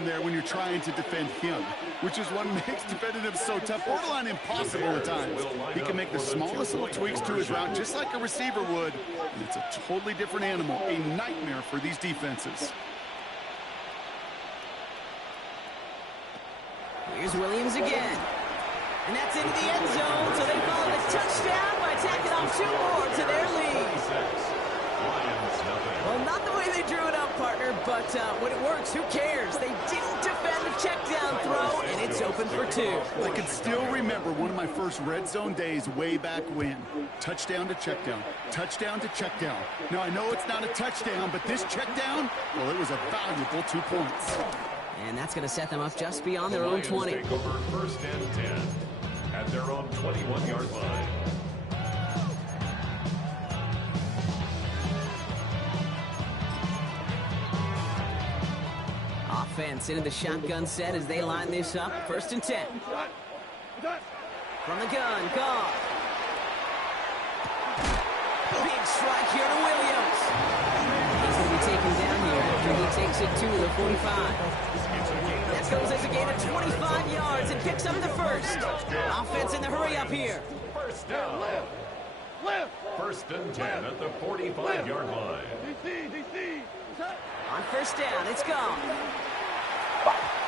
on there when you're trying to defend him, which is what makes defending him so tough, borderline impossible at times. He can make the smallest little tweaks to his route just like a receiver would, and it's a totally different animal, a nightmare for these defenses. Here's Williams again. And that's into the end zone, so they follow the touchdown by tacking on 2 more to their lead. Well, not the way they drew it up, partner, but when it works, who cares? They didn't defend the check down throw, and it's open for 2. I can still remember one of my first red zone days way back when. Touchdown to check down, touchdown to check down. Now, I know it's not a touchdown, but this check down, well, it was a valuable 2 points. And that's going to set them up just beyond their own 20. Take over 1st and 10 at their own 21-yard line. Offense into the shotgun set as they line this up. 1st and 10. From the gun, Goff. Big strike here to Williams. He's going to be taken down here after he takes it to the 45. That goes as a gain of 25 yards and picks up the 1st. Offense in the hurry up here. 1st down. 1st and 10 at the 45-yard line. On 1st down, it's gone.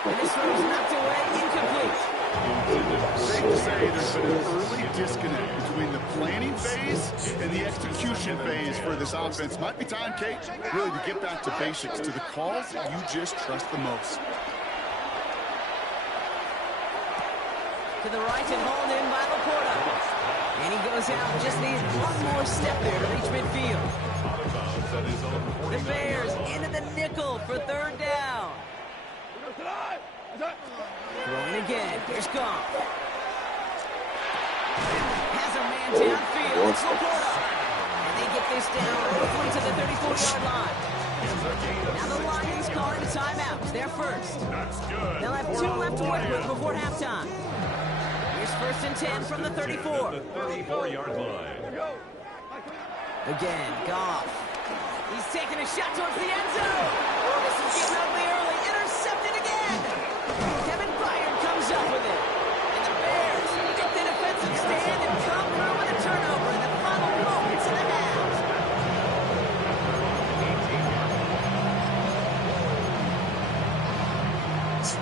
And this throw is knocked away, incomplete. Safe to say there's been an early disconnect between the planning phase and the execution phase for this offense. Might be time, Kate, really to get back to basics, to the calls that you just trust the most. To the right and hauled in by Laporta. And he goes out, just needs one more step there to reach midfield. The Bears into the nickel for 3rd down. Throwing again. Here's Goff. Has a man downfield. It's Laporta. And they get this down roughly to the 34-yard line. Now the Lions calling a timeout. They're first. They'll have 2 left to work with before halftime. Here's 1st and 10 from the 34. The 34-yard line. Again, Goff. He's taking a shot towards the end zone. Oh, this is getting ugly early. Intercepted again. Kevin Byard comes up with it. And the Bears get the defensive stand and come through with a turnover in the final moments of the half.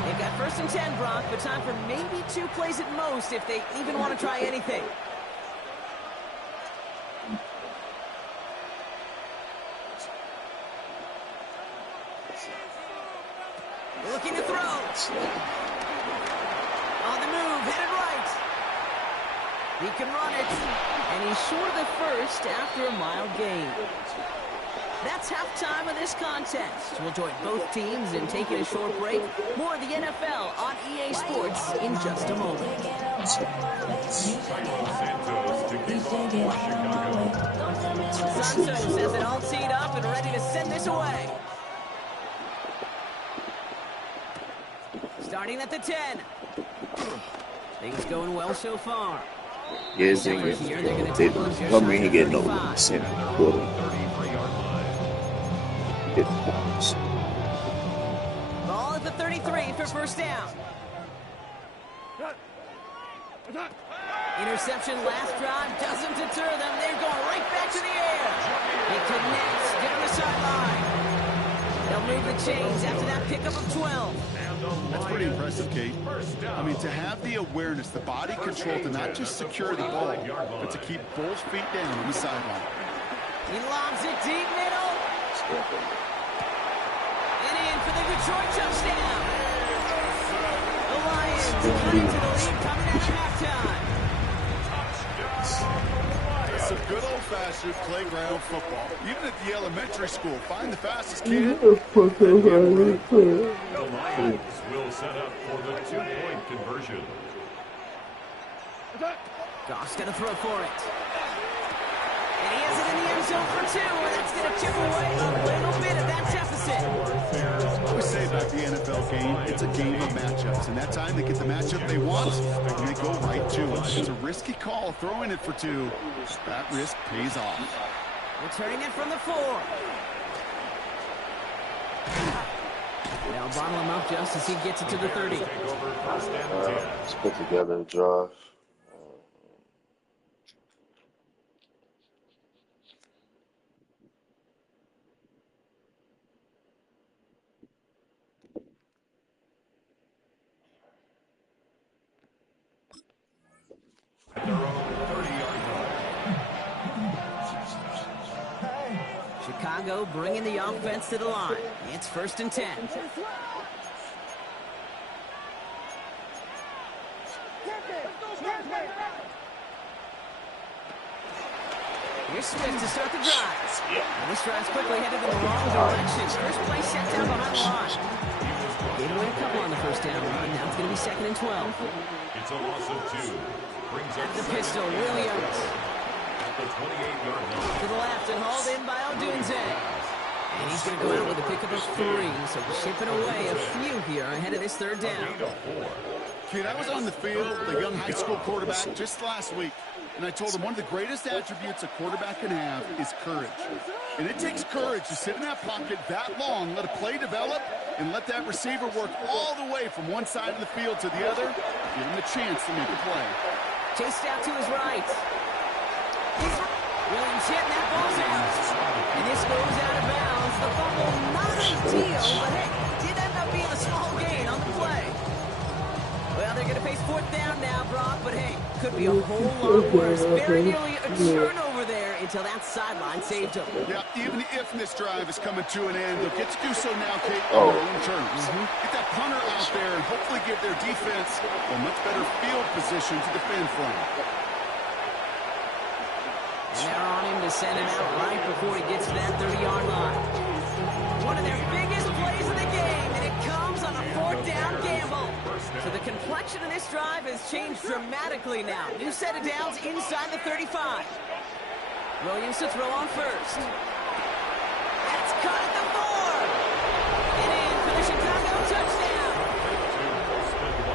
They've got 1st and 10, Brock, but time for maybe 2 plays at most if they even want to try anything. Looking to throw. On the move, headed right. He can run it. And he's short of the 1st after a mild gain. That's halftime of this contest. We'll join both teams in taking a short break. More of the NFL on EA Sports in just a moment. Santos has it all teed up and ready to send this away. Starting at the 10. Things going well so far. Yes, they probably ain't getting over the 2nd quarter. Ball at the 33 for 1st down. Interception last drive doesn't deter them. They're going right back to the air. It connects down the sideline. They'll move the chains after that pickup of 12. That's pretty impressive, Kate. I mean, to have the awareness, the body control to not just secure the ball, but to keep both feet down on the sideline. He lobs it deep middle. And in for the Detroit touchdown. The Lions cutting to the lead coming out of halftime. Some good old-fashioned playground football. Even at the elementary school, find the fastest kid. The Lions will set up for the 2-point conversion. Goff's going to throw for it. And he has it in the end zone for 2, and that's going to chip away a little bit of that deficit. I always say about the NFL game, it's a game of matchups, and that time they get the matchup they want, and they go right to it. It's a risky call, throwing it for 2. That risk pays off. Returning it from the 4. They'll bottle him up just as he gets it to the 30. Let's put together a drive. At their own 30-yard line. Chicago bringing the offense to the line. It's 1st and 10. Here's Smith to start the drive. And this drive's quickly headed in the wrong direction. First play set down behind the line. Gave away a couple on the first down run. Now it's going to be 2nd and 12. It's a loss of 2. Brings up The pistol, Williams. at the 28-yard line. To the left and hauled in by Odunze. And he's going to go out with a pickup of 3. So chipping away a few here ahead of this 3rd down. Kid, I was on the field with a young high school quarterback just last week, and I told him one of the greatest attributes a quarterback can have is courage. And it takes courage to sit in that pocket that long, let a play develop, and let that receiver work all the way from one side of the field to the other, give him the chance to make a play. Chased out to his right. Williams hit, and that ball's out. And this goes out of bounds. The fumble, not ideal, but hey, did end up being a small gain on the play. Well, they're going to face 4th down now, Brock, but hey, could be a whole lot worse. Very nearly a turnover there until that sideline saved him. Yeah, even if this drive is coming to an end, they'll get to do so now, Kate, on their own terms. Get that punter out there and hopefully give their defense a much better field position to defend from. And they're on him to send him out right before he gets to that 30-yard line. One of their biggest plays of the game, and it comes on a 4th down gamble. So the complexion of this drive has changed dramatically now. New set of downs inside the 35. Williams to throw on first. That's caught at the 4. And in for the Chicago touchdown.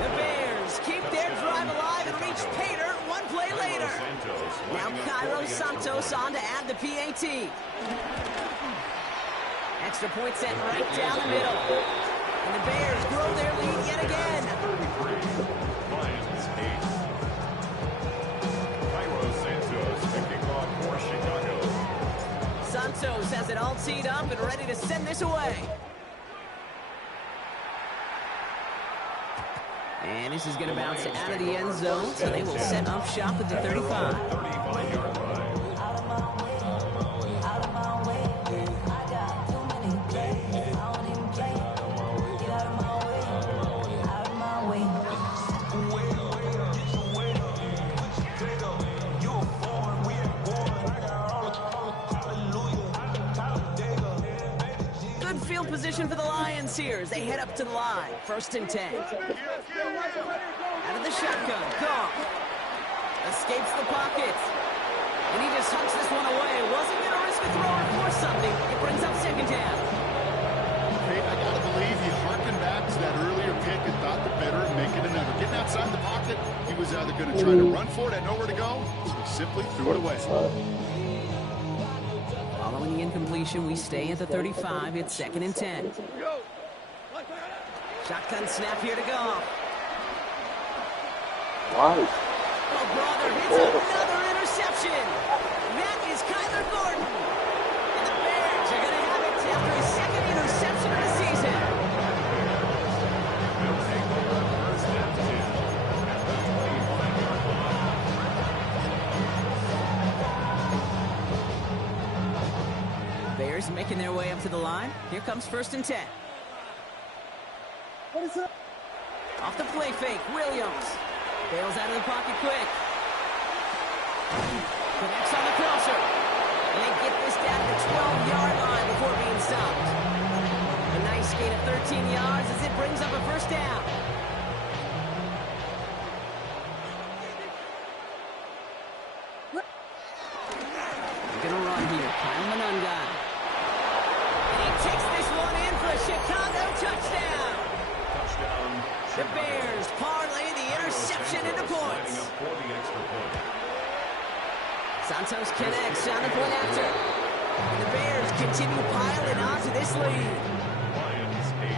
The Bears keep their drive alive and reach pay dirt 1 play later. Now Cairo Santos on to add the PAT. Extra point set right down the middle. And the Bears grow their lead yet again. Lions 8. Cairo Santos picking off for Chicago. Santos has it all teed up and ready to send this away. And this is going to bounce out of the end zone, so they will set up shop at the 35. 35-yard line. Good field position for the Lions here as they head up to the line. 1st and 10. Out of the shotgun, Goff. Escapes the pocket. And he just hucks this one away. Wasn't going to risk a throw or force something. It brings up 2nd down. Hey, I got to believe he harkened back to that earlier pick and thought the better of making another. Getting outside the pocket, he was either going to try to run for it, had nowhere to go, so he simply threw it away. Following the incompletion, we stay at the 35. It's 2nd and 10. Shotgun snap here to go. Why? Oh, brother, it's another interception. That is Kyler Gordon. And the Bears are going to have it after his 2nd interception of the season. They'll take over 1st and 10 at the 25-yard line. Bears making their way up to the line. Here comes 1st and 10. What is up? Off the play fake, Williams. Bails out of the pocket quick. Connects on the crosser. And they get this down to the 12-yard line before being stopped. A nice gain of 13 yards as it brings up a 1st down. They're going to run here. Kyle Monunga. And he takes this one in for a Chicago touchdown. Touchdown. The Bears parlay the interception into points. Lining up for the extra point. Santos connects on the point after. And the Bears continue piling onto this lead. Lions 8.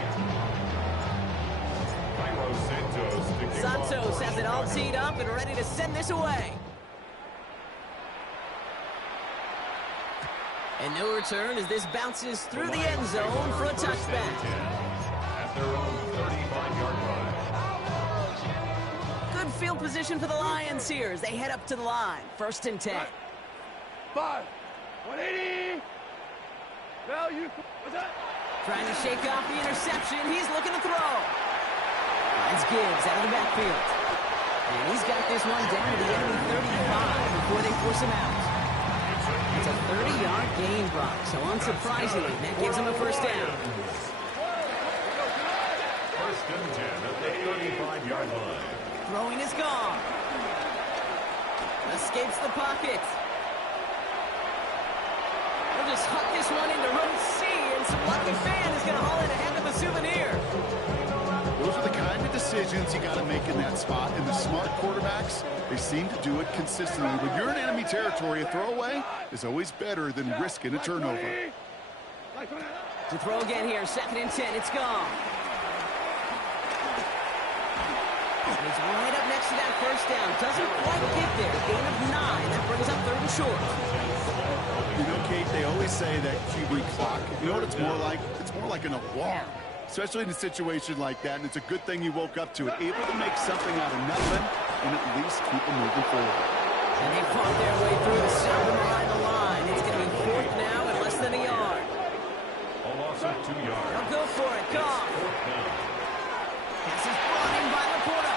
Santos has it all teed up and ready to send this away. And no return as this bounces through the end zone for a touchback. At their own 35-yard line. Good field position for the Lions here as they head up to the line. 1st and 10. 5, 180. Value. What's that? Trying to shake off the interception. He's looking to throw. Finds Gibbs out of the backfield. And he's got this one down to the enemy 35 before they force him out. It's a 30-yard gain, Brock. So unsurprisingly, that gives him a 1st down. 1st and 10 at the 35-yard line. Throwing is gone. Escapes the pocket. They'll just huck this one into row C, and some lucky fan is going to haul in a heck of a souvenir. Those are the kind of decisions you got to make in that spot. And the smart quarterbacks, they seem to do it consistently. When you're in enemy territory, a throwaway is always better than risking a turnover. To throw again here, 2nd and 10. It's gone. He's right up next to that 1st down. Doesn't quite get there. Gain of 9. That brings up 3rd and short. You know, Kate, they always say that QB clock, you know what it's more like? It's more like an alarm, especially in a situation like that. And it's a good thing you woke up to it, able to make something out of nothing and at least keep them moving forward. And they fought their way through the southern line of the line. It's going to be 4th now and less than a yard. A loss of 2 yards. They'll go for it. Goff. 4th down. Pass is brought in by Laporta.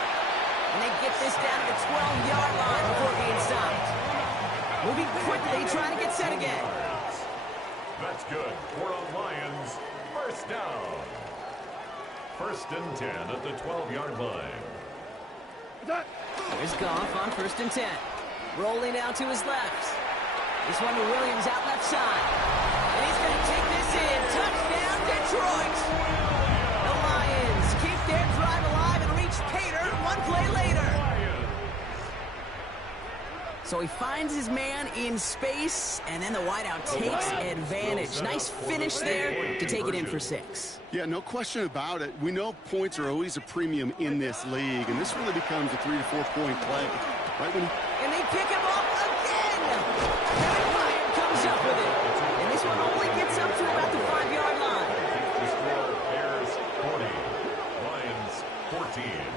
And they get this down to the 12-yard line before being stopped. Moving quickly, trying to get set again. That's good for a Lions 1st down. 1st and 10 at the 12-yard line. Here's Goff on 1st and 10. Rolling out to his left. This one to Williams out left side. And he's going to take this in. Touchdown, Detroit! The Lions keep their drive alive and reach Pater 1 play later. So he finds his man in space, and then the wideout takes advantage. Nice finish there to take it in for 6. Yeah, no question about it. We know points are always a premium in this league, and this really becomes a 3 to 4 point play. Right when and they pick him up again! Kevin Byard comes up with it. And this one only gets up to about the 5-yard line. The score, Bears 40, Lions 14.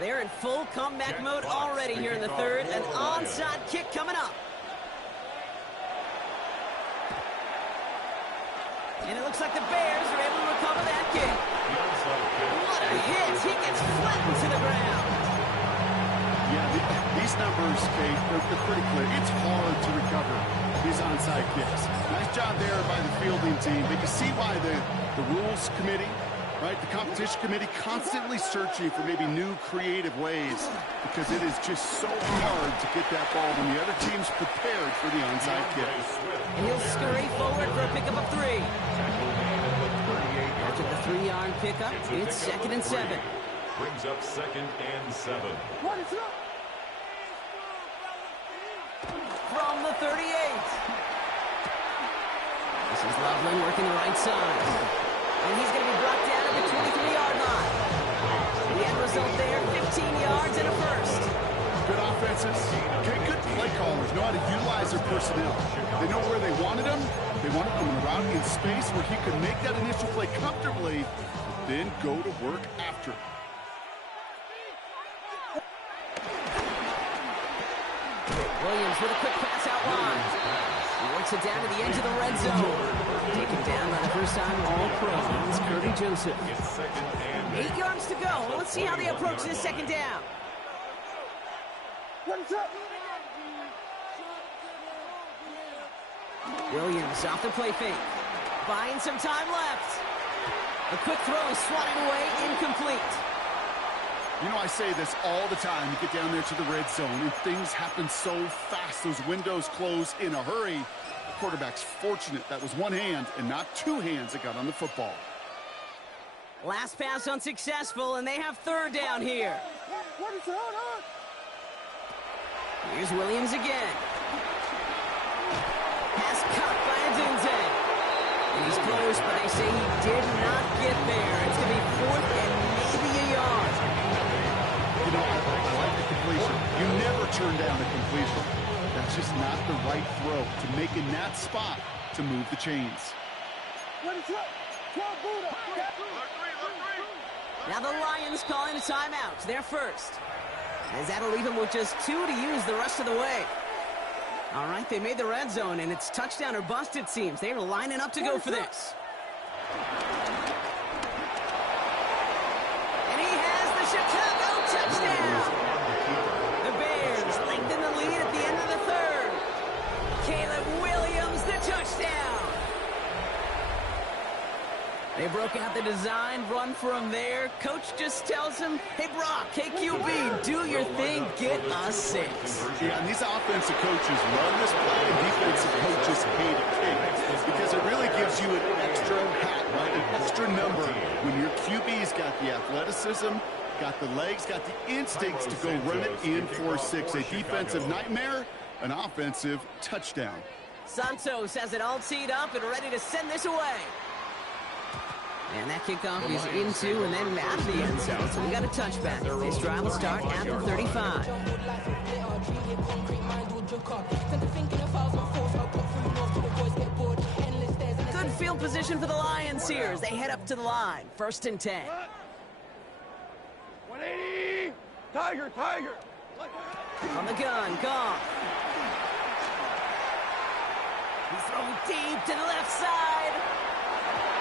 They're in full comeback mode already here in the 3rd. An onside kick coming up. And it looks like the Bears are able to recover that kick. What a hit! He gets flattened to the ground. Yeah, these numbers, Kate, they're pretty clear. It's hard to recover these onside kicks. Nice job there by the fielding team, but you see why the rules committee, right, the competition committee constantly searching for maybe new creative ways, because it is just so hard to get that ball when the other team's prepared for the onside kick. And he'll scurry forward for a pickup of 3. After the 3-yard pickup, it's 2nd and 7. Brings up 2nd and 7. From the 38. This is Loveland working the right side. And he's going to be brought down at the 23-yard line. The end result there, 15 yards and a 1st. Good offenses. Okay, good play callers know how to utilize their personnel. They know where they wanted him. They wanted him around in space where he could make that initial play comfortably, then go to work after. Williams with a quick pass out wide. He works it down to the edge of the red zone. Taken down by the first-time All-Pro. It's Kirby Joseph. 8 yards to go. Let's see how they approach this 2nd down. Williams off the play fake. Buying some time left. A quick throw is swatted away, incomplete. You know, I say this all the time. You get down there to the red zone, and things happen so fast. Those windows close in a hurry. The quarterback's fortunate that was one hand and not 2 hands that got on the football. Last pass unsuccessful, and they have 3rd down here. Here's Williams again. Pass caught by Adunze. And he was close, but they say he did not get there. It's going to be 4th and maybe a yard. You know, I like the completion. You never turn down a completion. That's just not the right throw to make in that spot to move the chains. Now the Lions calling a timeout. They're first. As that'll leave them with just 2 to use the rest of the way. All right, they made the red zone, and it's touchdown or bust, it seems. They're lining up to go for this. And he has the Chicago touchdown. The Bears lengthen the lead at the end of the 3rd. Caleb Williams, the touchdown. They broke out the design run from there. Coach just tells him, hey, Brock, hey, QB, do your thing, get us 6. Yeah, and these offensive coaches love this play, and defensive coaches hate it because it really gives you an extra hat, right? An extra number when your QB's got the athleticism, got the legs, got the instincts to go run it in for 6. A defensive nightmare, an offensive touchdown. Santos has it all teed up and ready to send this away. And that kickoff is into and then out of the end zone. So we got a touchback. This drive will start at the 35. Good field position for the Lions here as they head up to the line. 1st and 10. 180! Tiger, Tiger! On the gun, Goff. He's thrown deep to the left side.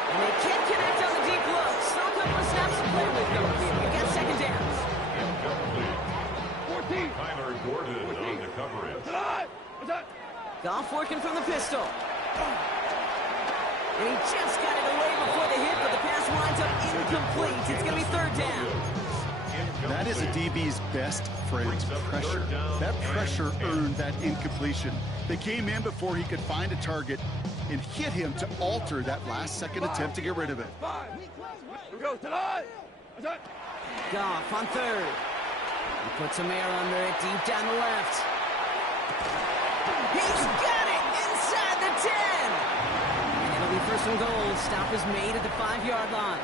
And they can't connect on the deep look. Still a couple of snaps to play with, though. You've got 2nd downs. 14! Tyler Gordon on the coverage. What's that? Goff working from the pistol. And he just got it away before the hit, but the pass winds up incomplete. It's going to be 3rd down. That is a DB's best friend, pressure. That pressure earned that incompletion. They came in before he could find a target and hit him to alter that last-second attempt to get rid of it. 5. Here we go, tonight. What's that? Goff on 3rd. He puts some air under it, deep down the left. He's got it inside the 10. And it'll be 1st and goal. Stop is made at the 5-yard line.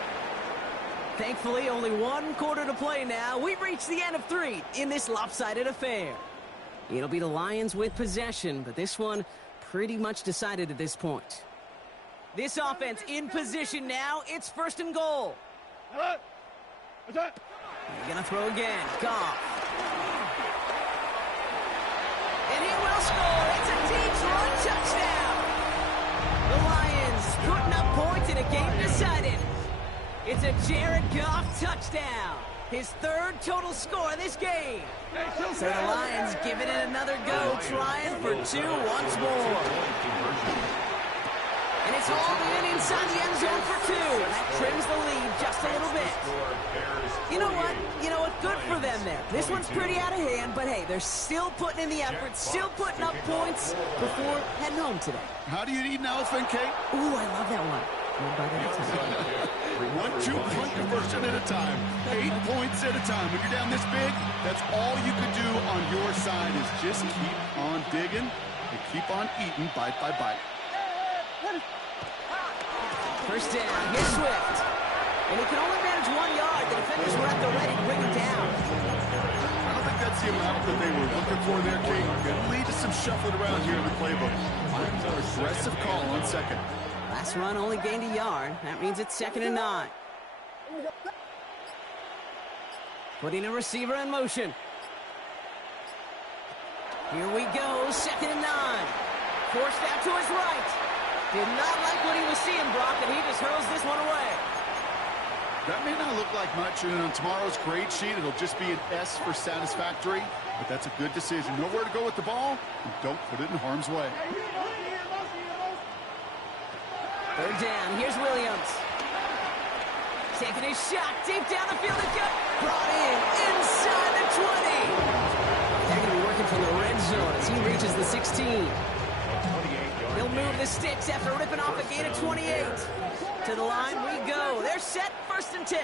Thankfully, only 1 quarter to play now. We've reached the end of 3 in this lopsided affair. It'll be the Lions with possession, but this one pretty much decided at this point. This offense in position now. It's 1st and goal. What's that? They're going to throw again. Goff. And he will score. It's a deep-run touchdown. The Lions putting up points in a game decided. It's a Jared Goff touchdown. His 3rd total score this game. So the Lions giving it another go, trying for 2 once more. And it's hauled in inside the end zone for 2. And that trims the lead just a little bit. You know what? Good for them there. This one's pretty out of hand, but hey, they're still putting in the effort, still putting up points before heading home today. How do you eat an elephant, Kate? Ooh, I love that one. 1 bite at a time. 1-2 punt conversion at a time. 8 points at a time. When you're down this big, that's all you can do on your side is just keep on digging and keep on eating bite by bite. 1st down. Here's Swift. And he can only manage 1 yard. The defenders were at the ready to bring him down. I don't think that's the amount that they were looking for there, Kate. It'll lead to some shuffling around here in the playbook. Mine's an aggressive call on 2nd. Last run only gained a yard. That means it's 2nd and 9. Putting a receiver in motion. Here we go, 2nd and 9. Forced out to his right. Did not like what he was seeing, Brock, and he just hurls this one away. That may not look like much, and on tomorrow's grade sheet, it'll just be an S for satisfactory, but that's a good decision. Know where to go with the ball, and don't put it in harm's way. 3rd down, here's Williams. Taking his shot deep down the field and got brought in inside the 20. They're going to be working from the red zone as he reaches the 16. He'll move the sticks after ripping off a gain of 28. To the line we go. They're set, 1st and 10.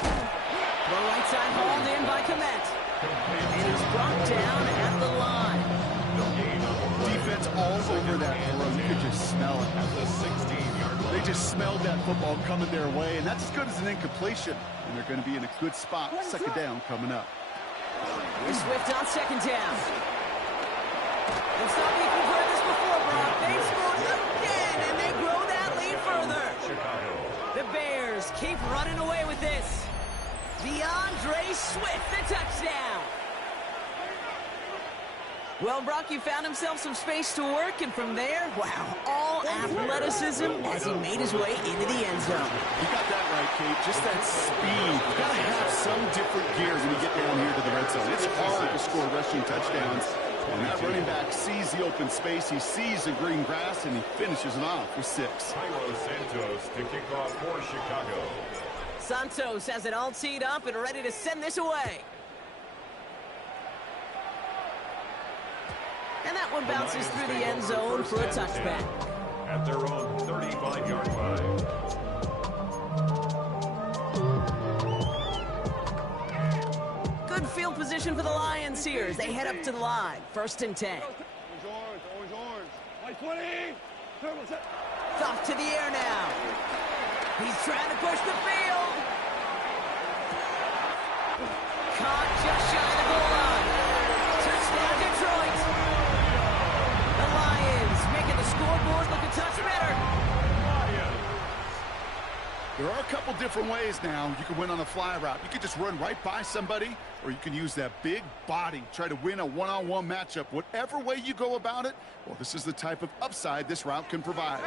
The right side hauled in by Komet. And he's brought down at the line. all over that throw. You could just smell it. At the 16-yard line. They just smelled that football coming their way, and that's as good as an incompletion. And they're going to be in a good spot. Second down coming up. Here's Swift on second down. It's not like we've heard this before, Brock. They've scored again, and they grow that lead further. Chicago. The Bears keep running away with this. DeAndre Swift, the touchdown. Well, Brock, you found himself some space to work, and from there, wow, all athleticism as he made his way into the end zone. You got that right, Kate. Just that speed. You got to have some different gears when you get down here to the red zone. It's hard to score rushing touchdowns. And that running back sees the open space, he sees the green grass, and he finishes it off with 6. Cairo Santos to kick off for Chicago. Santos has it all teed up and ready to send this away. And that one bounces through the end zone for a touchback. At their own 35-yard line. Good field position for the Lions here as they head up to the line. 1st and 10. Orange. White 20. It's off to the air now. He's trying to push the field. Caught just shy of the goal line. Touchdown, Detroit. The Lions making the scoreboard look a touch better. There are a couple different ways now. You can win on a fly route. You can just run right by somebody, or you can use that big body, try to win a one-on-one matchup. Whatever way you go about it, well, this is the type of upside this route can provide.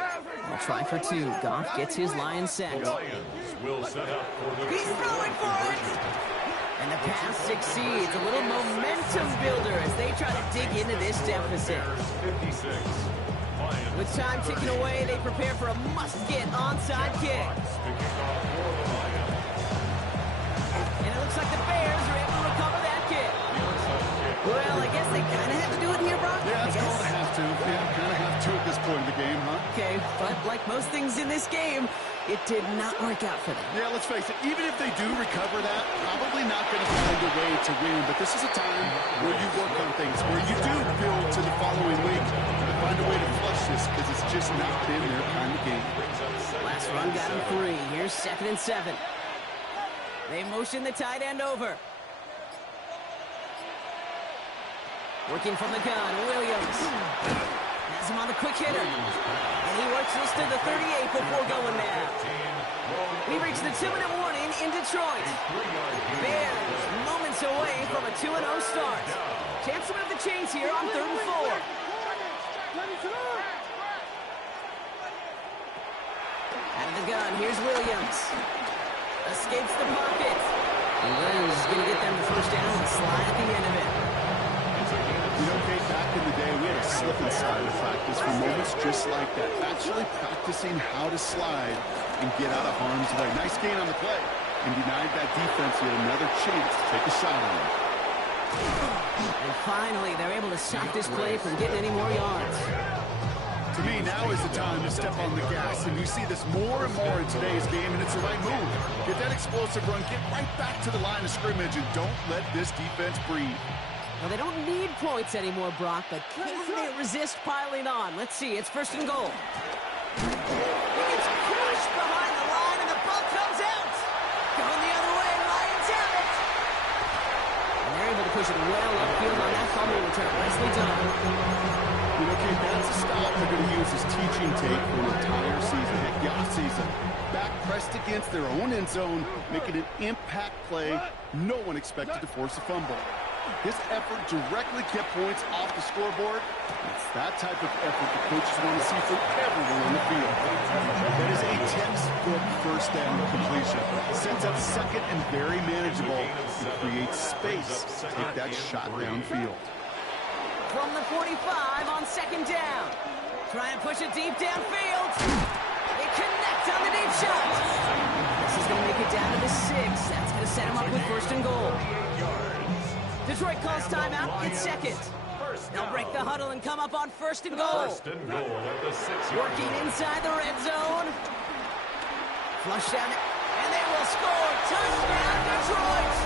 They'll try for 2. Goff gets his Lions set. The Lions will set up for the... He's throwing for it! And the pass succeeds. A little momentum builder as they try to dig into this deficit. 56. Lions. With time ticking away, they prepare for a must-get onside kick. To kick off for the Lions. And it looks like the Bears are able to recover that kick. Well, I guess they kind of have to do it here, Brock. Yeah, it's I called guess. a have to. Yeah, kind of have to at this point in the game, huh? Okay, but like most things in this game, it did not work out for them. Yeah, let's face it, even if they do recover that, probably not going to find a way to win. But this is a time where you work on things, where you do build to the following week and find a way to flush this, because it's just not been their kind of game. Last run got him 3. Here's 2nd and 7. They motion the tight end over. Working from the gun, Williams. Has him on the quick hitter. And he works this to the 38 before going now. We reach the 2-minute warning in Detroit. Bears moments away from a 2-0 start. Chance to move the chains here on 3rd and 4. Out of the gun, here's Williams. Escapes the pocket. And Williams is going to get them the 1st down and slide at the end of it. You know, Kate, back in the day, we had a slip and slide in practice for moments just like that. Actually practicing how to slide and get out of harm's way. Nice gain on the play. And denied that defense yet another chance to take a shot on him. And finally, they're able to stop this play from getting any more yards. To me, now is the time to step on the gas, and you see this more and more in today's game, and it's the right move. Get that explosive run, get right back to the line of scrimmage, and don't let this defense breathe. Well, they don't need points anymore, Brock, but can they resist piling on? Let's see, it's 1st and goal. He gets crushed behind the line, and the ball comes out. Going the other way, Lions have it. And they're able to push it well upfield on that fumble return. Nicely done. You know, Kate, that's a stop they're going to use as teaching tape for an entire season, heck, the offseason. Back pressed against their own end zone, making an impact play. No one expected to force a fumble. This effort directly kept points off the scoreboard. It's that type of effort the coaches want to see from everyone on the field. That is a textbook 1st down completion. Sets up 2nd and very manageable and creates space to take that shot downfield. From the 45 on 2nd down. Trying to push it deep downfield. They connect on the deep shot. This is going to make it down to the 6. That's going to set him up with 1st and goal. Detroit calls timeout. It's 2nd. They'll break the huddle and come up on 1st and goal. 1st and goal at the 6-yard Working inside the red zone. Flush down, and they will score. Touchdown, Detroit.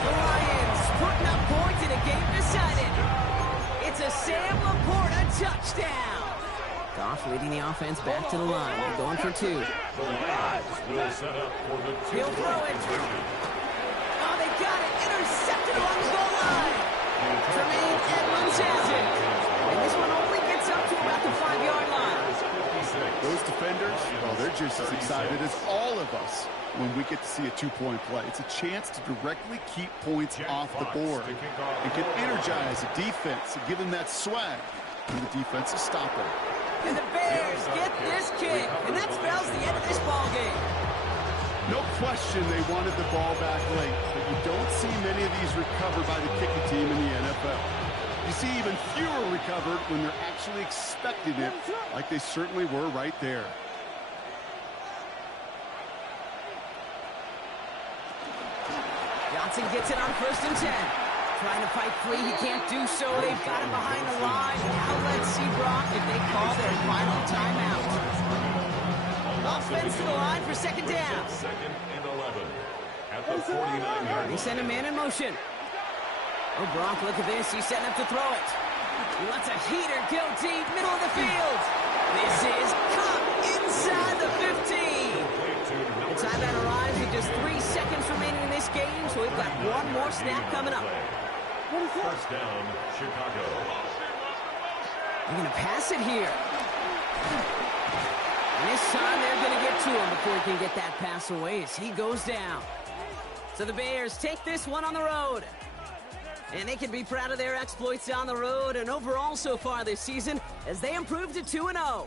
The Lions putting up points in a game decided. It's a Sam Laporta touchdown. Goff leading the offense back to the line. They're going for 2. The Lions will set up for the 2. He'll throw it. Oh, they got it. Intercepted along the goal line. Tremaine Edmonds has it. And this one only gets up to about the 5-yard line. Those defenders, well, they're just as excited as all of us when we get to see a 2-point play. It's a chance to directly keep points off the board and can energize a defense and give them that swag when the defense is stopping. And the Bears get this kick, and that spells the end of this ball game. No question they wanted the ball back late, but you don't see many of these recovered by the kicking team in the NFL. You see even fewer recovered when they're actually expecting it, like they certainly were right there. Johnson gets it on 1st and 10. Trying to fight free, he can't do so. They've got him behind the line. Now let's see, Brock, if they call their final timeout. Offense to the line for 2nd down. 2nd and 11 at the 49-yard line. They send a man in motion. Oh, Brock, look at this. He's setting up to throw it. He lets a heater go deep, middle of the field. This is caught inside the 15. The timeout arrives with just 3 seconds remaining in this game, so we've got one more snap coming up. 1st down, Chicago. They're going to pass it here. And this time they're going to get to him before he can get that pass away as he goes down. So the Bears take this one on the road. And they can be proud of their exploits on the road and overall so far this season as they improve to 2-0.